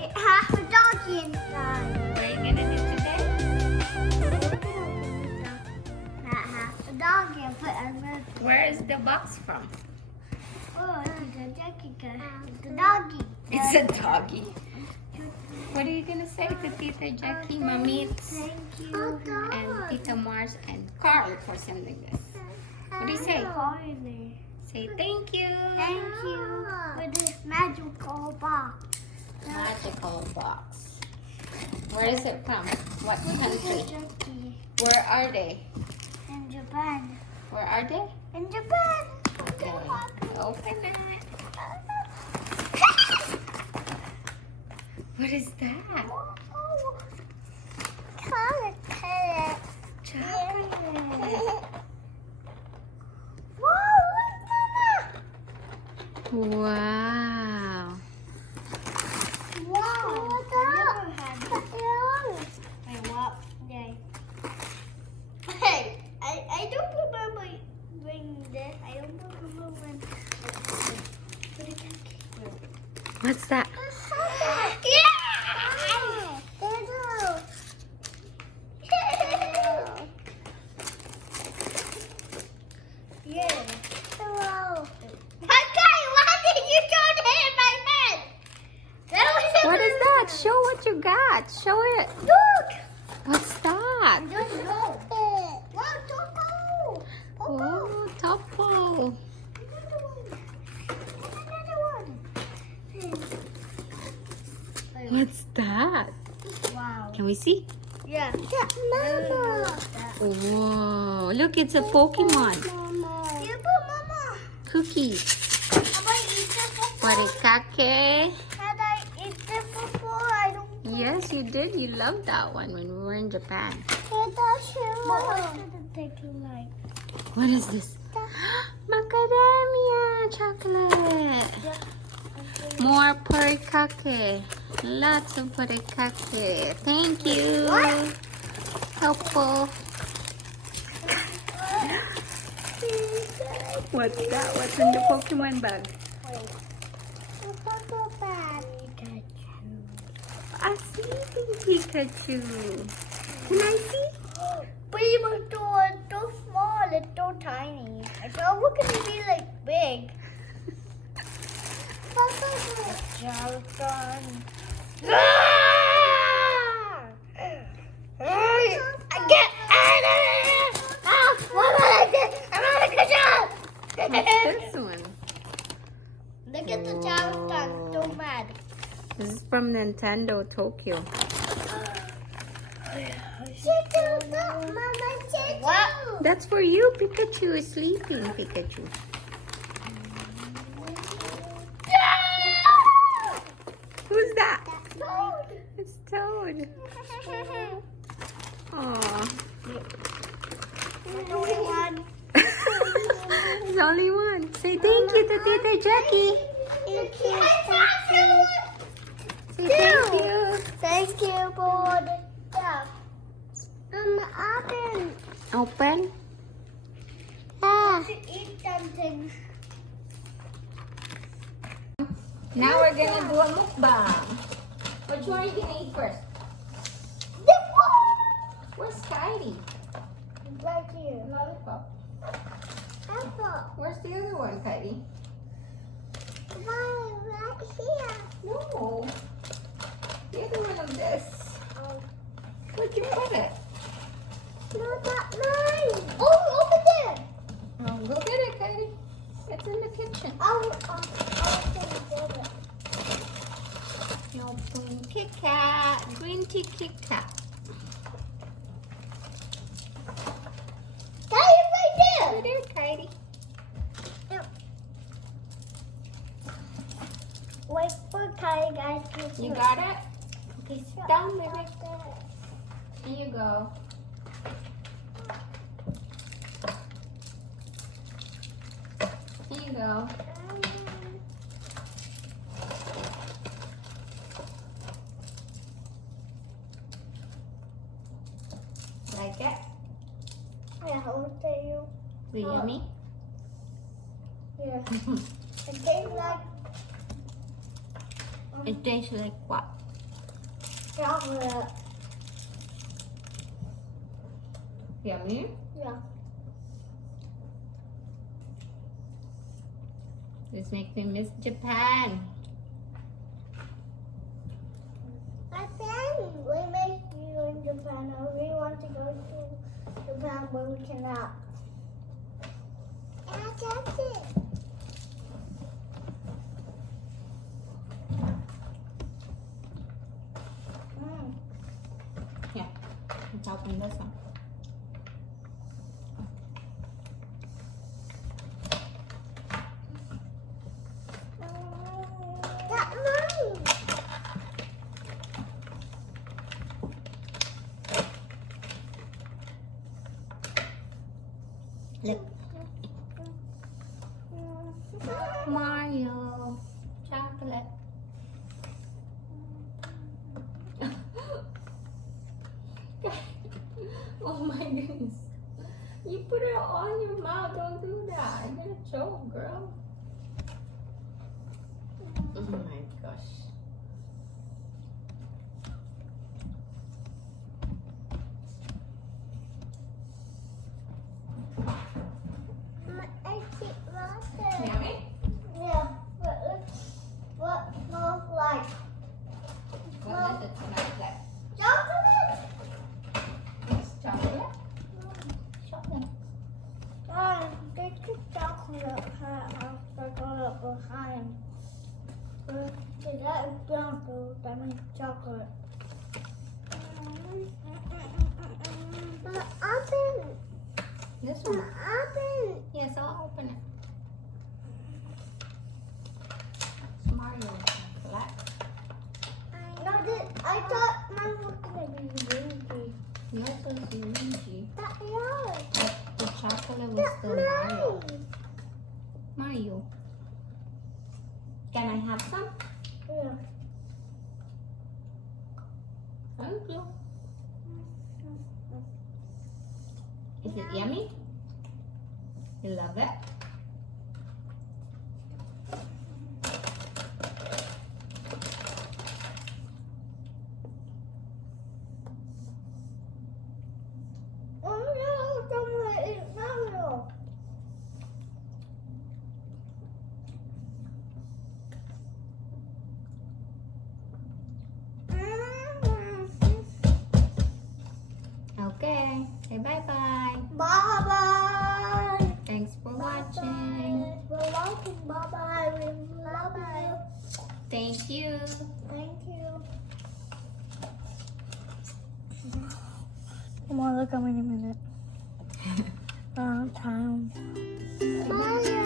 It has a doggy inside. What are you gonna do today? That has a doggy and put a milk. Where is the box from? Oh, it's a Jackie gun. It's a doggy. It's a doggy. What are you gonna say to Tita Jackie, mamits, Thank you. and Tita Mars and Carl for sending this? What do you say? Say thank you. Thank you for this magical box. Magical box. Where is it from? What country? Jackie Where are they? in Japan. Where are they? In Japan. Okay. Open it. What is that? Chocolate. Chocolate. Wow. Wow. Hey, I don't remember bringing this. I don't remember when. What's that? Yeah! Yeah. Hello. Okay, why did you throw that in my head? That was What is that? Show what you got. Show it. Look! What's that? I don't know. Wow, Topo! Oh, Topo. Another one. What's that? Wow. Can we see? Yeah. Mama. Whoa. Look, it's a Pokemon. Mama. Yeah, but Mama. Cookie. Have I eaten before? Parikake. Had I eaten before? I don't. Yes, you did. You loved that one when we were in Japan. But what did it take you like? What is this? Macadamia chocolate. More parikake. Lots of parikake. Thank you. What? Helpful. What's that? What's in the Pokemon bag? A sleeping Pikachu. Can I see? But it was too small, it's too tiny. I thought we're gonna be like big. Jonathan. I get out of here! Ah, what did I do? I'm out of control! What's this one? Look at the Jonathan, so mad. This is from Nintendo Tokyo. What? That's for you. Pikachu is sleeping. Pikachu. Who's that? It's Toad. Aww. There's only one. Say thank you to Tita Jackie. Say thank you. Thank you for the stuff. Open. Open. To eat something. Now we're gonna do a mukbang. Which one are you gonna eat first? This one. Where's Kylie? Right here. Lollipop. Apple. Where's the other one, Kylie? Right here. No. The other one of this. Oh. Where'd you put it? No, not mine. Oh, over there. Oh, go get it, Kylie. It's in the kitchen. I'll get it. No spoon. Kit Kat. Green tea Kit Kat. That is right Over there, Kylie. there. Wait for Kai, guys. You got it? Okay, sit down, baby. Here you go. Here you go. Like it? I hope that you. Is it yummy? Yeah. It tastes like. It tastes like what? chocolate. Yummy. Yeah. This makes me miss Japan. I think we make you in Japan, or we want to go to Japan where we cannot. Yeah, that's it. Let's open this one. That's mine. Look. Mario. Chocolate. Oh my goodness. You put it on your mouth. Don't do that. I'm gonna choke, girl. Oh my gosh. I keep water. Yummy? Yeah, but what smells like? What does it smell like? Chocolate? It's chocolate? Chocolate. They took chocolate behind. That is brown, so that means chocolate. Open! This one? Open! Yes, I'll open it. It's Mario chocolate. No, I thought mine was going to be Luigi. Yours was Luigi. That's yours. But the chocolate was That's still Mario. mine. Mario. Can I have some? Yeah. Thank you. Is it yummy? You love it? Oh no, someone eat Mario. Okay. Say bye-bye. Bye bye. Thanks for watching. We're watching. Bye bye. We love you. Thank you. Thank you. Come on, look how many minutes. Time. Bye.